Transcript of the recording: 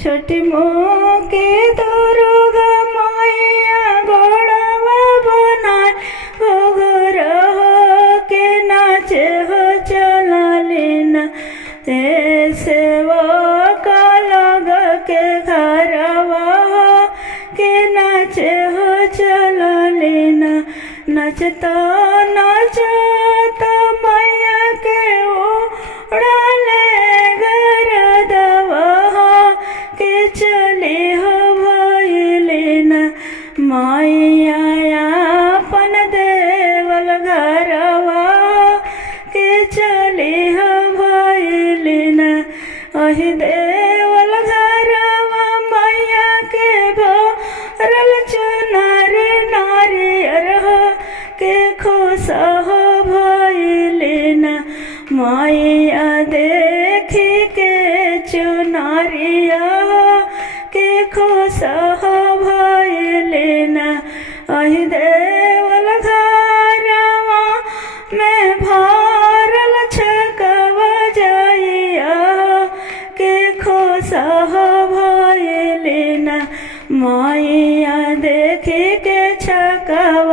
छोटी मोके दुर्गा मैया गोड़वा बनाए घोघर हो के नाचे हो चला लेना ऐसे वो लग के घरवा हो के नाचे हो चला लेना नचता नचता मैया के उड़ाले गरदवा के चले हो भइलेना मैया अपन देवल घरवा के चले हो भइलेना अहि देवल घरवा मैया के भरल चुनर नारियर हो के खुश हो भइलेना मैया देखी के चुनरिया के खुश हो भइलेना अहि देवल घरवा में भरल छकवा जाइया के खुश हो भइलेना मैया देखी के छकवा